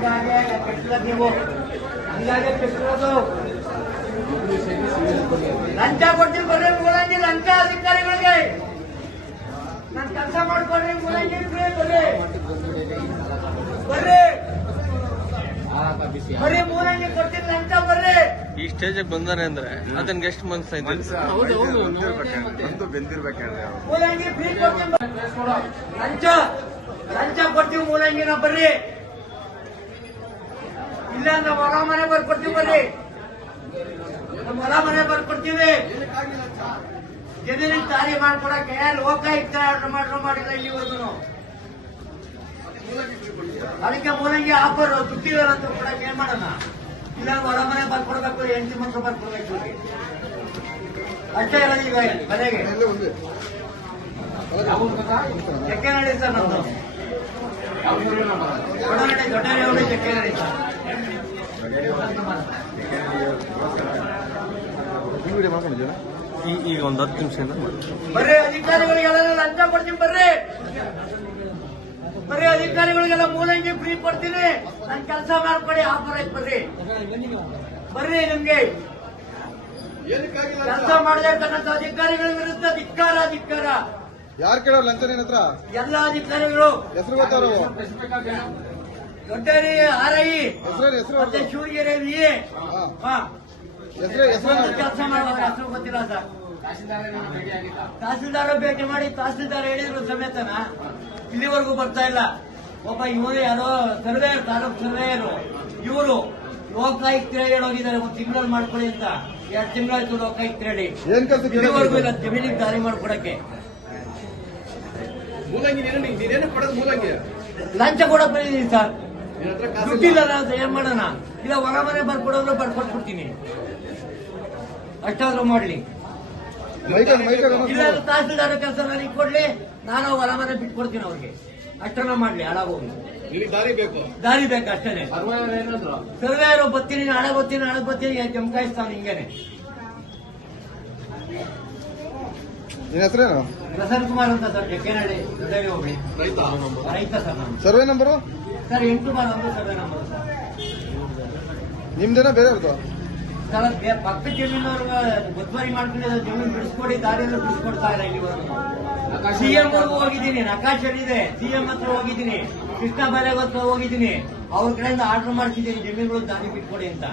ನೀವು. ಹಂಗಾಗಿ ಕೆಟ್ಟಿರೋದು ಲಂಚ ಕೊಡ್ತೀವಿ ಬರ್ರಿ ಮೂಲಂಗಿ ಲಂಚ ಅಧಿಕಾರಿಗಳಿಗೆ. ನಾನು ಕೆಲಸ ಮಾಡ್ಕೊಡ್ರಿ ಮೂಲಂಗಿ ಬರ್ರಿ ಬರ್ರಿ ಬರ್ರಿ ಮೂಲಂಗಿ ಕೊಡ್ತೀನಿ ಲಂಚ ಬರ್ರಿ ಈ ಸ್ಟೇಜ್ ಬಂದಾರೆ ಅಂದ್ರೆ ಅದನ್ಗೆ ಎಷ್ಟು ಮನ್ಸ ಇದೆ ಮೂಲಂಗಿ ಫ್ರೀ ಕೊಡ್ತೀನಿ. ಲಂಚ. ಲಂಚ ಕೊಡ್ತೀವಿ ಮೂಲಂಗಿನ ಬರ್ರಿ. ಇಲ್ಲ ನಮ್ಮ ಹೊರ ಮನೆ ಬರ್ಕೊಡ್ತೀವಿ ಬರ್ರಿ ನಮ್ಮ ಹೊರ ಮನೆ ಬರ್ಕೊಡ್ತೀವಿ. ಜನರಿಗೆ ದಾರಿ ಮಾಡ್ಕೊಡಕ್ಕೆ ಲೋಕಾಯುಕ್ತ ಆರ್ಡರ್ ಮಾಡ್ರು ಮಾಡಿಲ್ಲ ಇಲ್ಲಿವರೆಗೂ ಅದಕ್ಕೆ ಮೂಲಂಗಿ ಆಫರ್ ದುಡ್ಡಿಲ್ಲ ಅಂತ ಕೊಡಕ್ಕೆ ಏನ್ ಮಾಡೋಣ? ಇಲ್ಲ ಹೊರ ಮನೆ ಬರ್ಕೊಡ್ಬೇಕು ಎಂಟು ಮಕ್ಕಳು ಬರ್ಕೊಡ್ಬೇಕು. ಅಷ್ಟೇ ಇರೋದು ಈಗ ಮನೆಗೆ. ಚಕ್ಕೆ ನಡಿ ಸರ್ ನಮ್ದು. ದೊಡ್ಡ ದೊಡ್ಡ ಚಕ್ಕೆ ನಡೀತಾರೆ ಈ- ಈಗ ಒಂದು ಹತ್ತು ನಿಮಿಷ ಬರ್ರಿ ಅಧಿಕಾರಿಗಳಿಗೆಲ್ಲ ಲಂಚ ಕೊಡ್ತೀನಿ ಬರ್ರಿ. ಬರ್ರಿ ಅಧಿಕಾರಿಗಳಿಗೆಲ್ಲ ಮೂಲಂಗಿ ಫ್ರೀ ಕೊಡ್ತೀನಿ. ನನ್ ಕೆಲಸ ಮಾಡ್ಕೊಡಿ ಆಫರ್ ಐತ್ ಬರ್ರಿ. ಬರ್ರಿ ನಿಮ್ಗೆ. ಕೆಲಸ ಮಾಡಬೇಕನ್ನಂತ ಅಧಿಕಾರಿಗಳ ವಿರುದ್ಧ ಧಿಕ್ಕಾರ ಧಿಕ್ಕಾರ. ಯಾರು ಕೇಳೋ ಲಂಚ ನಿನ್ನ ಹತ್ರ? ಎಲ್ಲ ಅಧಿಕಾರಿಗಳು. ಹೆಸರು ಗೊತ್ತಾರು? ದೊಡ್ಡರಿ ಆರೈ ಮತ್ತೆ ಶಿವಗಿರಿ ವಿ ಕೆಲಸ ಮಾಡಬೇಕು ಹೆಸರು ಗೊತ್ತಿಲ್ಲ ಸರ್. ತಹಸೀಲ್ದಾರ ಭೇಟಿ ಮಾಡಿ ತಹಸೀಲ್ದಾರ ಹೇಳಿದ್ರು ಸಮೇತನ. ಇಲ್ಲಿವರೆಗೂ ಬರ್ತಾ ಇಲ್ಲ. ಒಬ್ಬ ಇವರು ಯಾರೋ ಸರ್ವೇಯರ್ ತಾಲೂಕ್ ಸರ್ವೇಯರು. ಇವರು ಲೋಕಾಯುಕ್ತ ಹೇಳೋಗಿದ್ದಾರೆ ಹೋಗಿದ್ದಾರೆ ಒಂದು ತಿಂಗಳಲ್ಲಿ ಮಾಡ್ಕೊಳ್ಳಿ ಅಂತ. ಎರಡು ತಿಂಗಳಾಯ್ತು ಲೋಕಾಯುಕ್ತ ಹೇಳಿ ಇಲ್ಲಿವರೆಗೂ ಇಲ್ಲ ಜಮೀನಿಗೆ ದಾರಿ ಮಾಡ್ಕೊಡಕ್ಕೆ. ಮೂಲಂಗಿ ನೀನು ನೀನೇನು ಕೊಡೋದು ಮೂಲಂಗಿ? ಲಂಚ ಕೂಡ ಬಂದಿದ್ದೀನಿ ಸರ್. ದುಡ್ಡಿಲ್ಲ ನಾನು ಏನ್ ಮಾಡೋಣ? ಇಲ್ಲ ಹೊರ ಮನೆ ಬರ್ಕೊಡೋದ್ರೆ ಬರ್ಕೊಟ್ಬಿಡ್ತೀನಿ. ಅಷ್ಟಾದ್ರೂ ಮಾಡ್ಲಿ. ಇಲ್ಲ ತಹಸೀಲ್ದಾರ ಕೆಲಸ ನನಗೆ ಕೊಡ್ಲಿ. ನಾನು ಹೊರ ಮನೆ ಬಿಟ್ಕೊಡ್ತೀನಿ ಅವ್ರಿಗೆ. ಅಷ್ಟನ್ನ ಮಾಡ್ಲಿ ಹಾಳಾಗೋಗಿ ದಾರಿ ಬೇಕು. ದಾರಿ ಬೇಕು ಅಷ್ಟೇ ಸರ್ವೇರು ಬತ್ತೀನಿ ನಾಳೆ ಬತ್ತೀನಿ ನಾಳೆ ಬತ್ತೀನಿ ಜಮಕಾಯಿಸ್ತಾನೆ ಹಿಂಗೇನೆ. ಪ್ರಸನ್ನ ಕುಮಾರ್ ಅಂತ ಸರ್ ಜಕ್ಕೇನಹಳ್ಳಿ ದೊಡ್ಡವಿ ಹೋಗ್ಲಿ. ರೈತ. ರೈತ ಸರ್ ಸರ್ವೆ ನಂಬರು? ಸರ್ ಎಂಟು ಬಾರ್ ಒಂದು ಸರ್ವೆ ನಂಬರ್ ಸರ್. ನಿಮ್ದೇನ ಬೇರೆಯವ್ರದ್ದು ಸರ್ ಬೇ- ಪಕ್ಕ ಜಮೀನವ್ರಿಗೆ ಒತ್ತುವರಿ ಮಾಡ್ಕೊಂಡು ಜಮೀನು ಬಿಡಿಸ್ಕೊಡಿ ದಾರಿಯನ್ನು ಬಿಡಿಸ್ಕೊಡ್ತಾ ಇಲ್ಲ ಇಲ್ಲಿವರೆಗೂ. ಸಿಎಂ ಹೋಗಿದ್ದೀನಿ ನಕಾಶ್ ಇದೆ ಸಿಎಂ ಹತ್ರ ಹೋಗಿದ್ದೀನಿ ಕೃಷ್ಣ ಬೈರೇಗ್ ಹತ್ರ ಹೋಗಿದ್ದೀನಿ. ಅವ್ರ ಕಡೆಯಿಂದ ಆರ್ಡರ್ ಮಾಡ್ತಿದ್ದೀನಿ ಜಮೀನುಗಳು ದಾರಿ ಬಿಟ್ಕೊಡಿ ಅಂತ.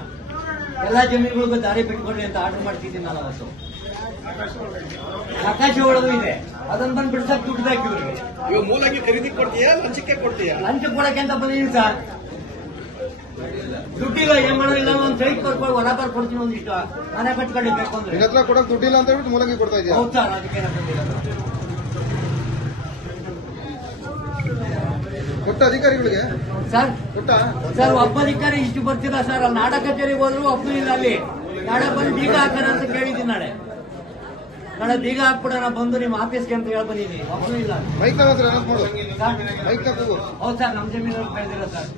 ಎಲ್ಲಾ ಜಮೀನುಗಳಿಗೂ ದಾರಿ ಬಿಟ್ಕೊಡಿ ಅಂತ ಆರ್ಡರ್ ಮಾಡ್ತಿದ್ದೀನಿ ನಾನು ಅವತ್ತು. ನಕಾಶೆ ಒಳಗೂ ಇದೆ. ಅದನ್ನ ಬಂದು ಬಿಡ್ಸಕ್ ದುಡ್ಡು ಹಾಕಿದ್ರು ಇವಾಗ ಮೂಲಂಗಿ ಖರೀದಿ ಕೊಡ್ತೀಯಾ ಲಂಚಕ್ಕೆ ಕೊಡ್ತೀಯಾ? ಲಂಚ ಕೊಡಕ್ಕೆ ಅಂತ ಬಂದಿದ್ದೀನಿ ಸರ್. ದುಡ್ಡಿಲ್ಲ ಏನ್ ಮಾಡೋದಿಲ್ಲ ಒಂದ್ ಸೈಟ್ ಬರ್ಕೊಂಡು ಹೊರ ಬರ್ಕೊಡ್ತೀನಿ ಒಂದಿಷ್ಟು. ಮನೆ ಕಟ್ಕೊಂಡು ಬೇಕು ಅಂದ್ರೆ ಕೊಡಕ್ ದುಡ್ಡಿಲ್ಲ ಅಂತ ಹೇಳ್ಬಿಟ್ಟು ಮೂಲಂಗಿ ಕೊಡ್ತಾ ಇದ್ದೀನಿ ಹೌದು ಸರ್ ಅದಕ್ಕೆ. ಕೊಟ್ಟ ಅಧಿಕಾರಿಗಳಿಗೆ? ಸರ್ ಕೊಟ್ಟ? ಸರ್ ಒಬ್ಬ ಅಧಿಕಾರಿ ಇಷ್ಟು ಬರ್ತಿಲ್ಲ ಸರ್. ಅಲ್ಲಿ ನಾಡ ಕಚೇರಿಗೆ ಹೋದ್ರು ಒಬ್ಬರು ಇಲ್ಲ ಅಲ್ಲಿ. ನಾಡ ಬಂದು ಬೀಗ ಹಾಕೋಣ ಅಂತ ಕೇಳಿದ್ದೀನಿ ನಾಳೆ. ನಾಳೆ ಬೀಗ ಹಾಕ್ಬಿಡೋಣ ಬಂದು ನಿಮ್ಮ ಆಫೀಸ್ಗೆ ಅಂತ ಹೇಳಿ ಬಂದಿದ್ದೀನಿ ಒಬ್ಬರು ಇಲ್ಲ. ಮೈಕ್ನ ಹತ್ರ ಅನೌನ್ಸ್ ಮಾಡು. ಸರ್? ಮೈಕ್ನ ಕೂಗು ಹೌದು ಸರ್ ನಮ್ಮ ಜಮೀನಲ್ಲಿ ಸರ್.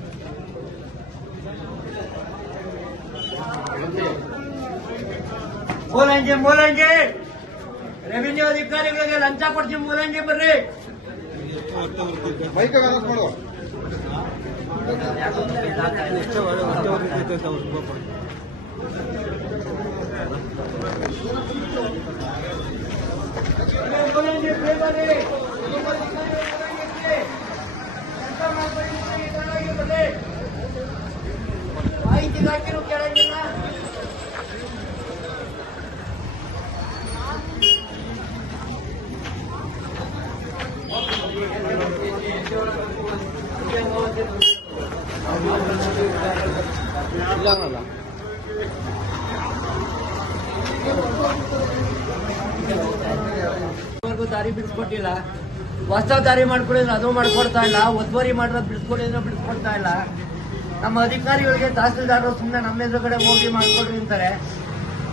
ಮೂಲಂಗಿ ಮೂಲಂಗಿ! ರೆವಿನ್ಯೂ ಅಧಿಕಾರಿಗಳಿಗೆ ಲಂಚ ಕೊಡ್ತೀವಿ ಮೂಲಂಗಿ ಬರ್ರಿ. ಮೈಕ್ ಅನೌನ್ಸ್ ಮಾಡು. ಮೂಲಂಗಿ ಬರ್ರಿ ಮಾಹಿತಿ ಹಾಕಿರು ಕೇಳಂಗಿಲ್ಲ ಇದುವರೆಗೂ ದಾರಿ ಬಿಡಿಸ್ಕೊಟ್ಟಿಲ್ಲ. ಹೊಸ ದಾರಿ ಮಾಡ್ಕೊಡಿದ್ರೆ ಅದು ಮಾಡ್ಕೊಡ್ತಾ ಇಲ್ಲ. ಒತ್ತುವರಿ ಮಾಡಿರೋದು ಬಿಡಿಸ್ಕೊಡಿದ್ರೆ ಬಿಡಿಸ್ಕೊಡ್ತಾ ಇಲ್ಲ. ನಮ್ಮ ಅಧಿಕಾರಿಗಳಿಗೆ ತಹಸೀಲ್ದಾರರು ಸುಮ್ಮನೆ ನಮ್ಮ ಎದುರುಗಡೆ ಹೋಗಿ ಮಾಡ್ಕೊಡ್ರಿ ಅಂತಾರೆ.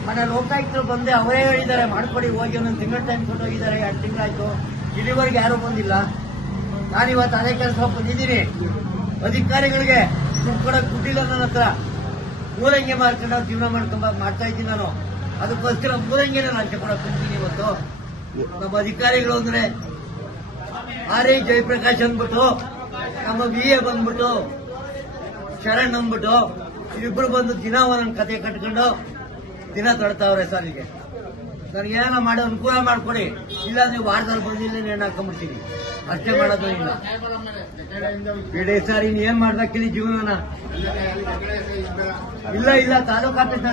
ಮನೆ ಲೋಕಾಯುಕ್ತರು ಬಂದೆ ಅವರೇ ಹೇಳಿದ್ದಾರೆ, ಮಾಡ್ಕೊಡಿ, ಹೋಗಿ ಒಂದೊಂದು ತಿಂಗಳ ಟೈಮ್ ಕೊಟ್ಟು ಹೋಗಿದ್ದಾರೆ ಎರಡು ತಿಂಗಳಾಯ್ತು. ಇಲ್ಲಿವರೆಗೆ ಯಾರೂ ಬಂದಿಲ್ಲ. ನಾನಿವತ್ತು ಅದೇ ಕೆಲಸ ಬಂದಿದ್ದೀನಿ ಅಧಿಕಾರಿಗಳಿಗೆ ದುಡ್ಡು ಕೊಡೋಕೆ ದುಡ್ಡಿಲ್ಲ ನನ್ನ ಹತ್ರ. ಮೂಲಂಗಿ ಮಾಡ್ಕೊಂಡು ಜೀವನ ಮಾಡ್ಕೊಂಬ ಮಾಡ್ತಾ ಇದ್ದೀನಿ ನಾನು. ಅದಕ್ಕೋಸ್ಕರ ಮೂಲಂಗಿನ ನಾನು ಕೊಡೋಕೆ ಬಂದಿದ್ದೀನಿ ಇವತ್ತು. ನಮ್ಮ ಅಧಿಕಾರಿಗಳು ಅಂದ್ರೆ ಆರ್ ಐ ಜಯಪ್ರಕಾಶ್ ಅಂದ್ಬಿಟ್ಟು, ನಮ್ಮ ವಿ ಎ ಬಂದ್ಬಿಟ್ಟು, ಶರಣ್ ಅಂದ್ಬಿಟ್ಟು, ಇಬ್ರು ಬಂದು ದಿನ ಒಂದೊಂದು ಕತೆ ಕಟ್ಕೊಂಡು ದಿನ ತಡ್ತಾವ್ರೆ ಸರ್ ಈಗ ನನಗೆ ಏನೋ ಮಾಡಿ ಅನುಕೂಲ ಮಾಡ್ಕೊಡಿ. ಇಲ್ಲ ನೀವು ವಾರದಲ್ಲಿ ಬಂದಿಲ್ಲ ನೇಣು ಹಾಕೊಂಡ್ಬಿಡ್ತೀನಿ. ಅಷ್ಟೇ ಮಾಡೋದು ಇಲ್ಲ. ಬಿಡಿ ಸರ್, ಇನ್ ಏನ್ ಮಾಡ್ಬೇಕಿಲ್ಲ ಜೀವನ ಇಲ್ಲ ಇಲ್ಲ, ತಾಲೂಕು ಆಫೀಸ್ನ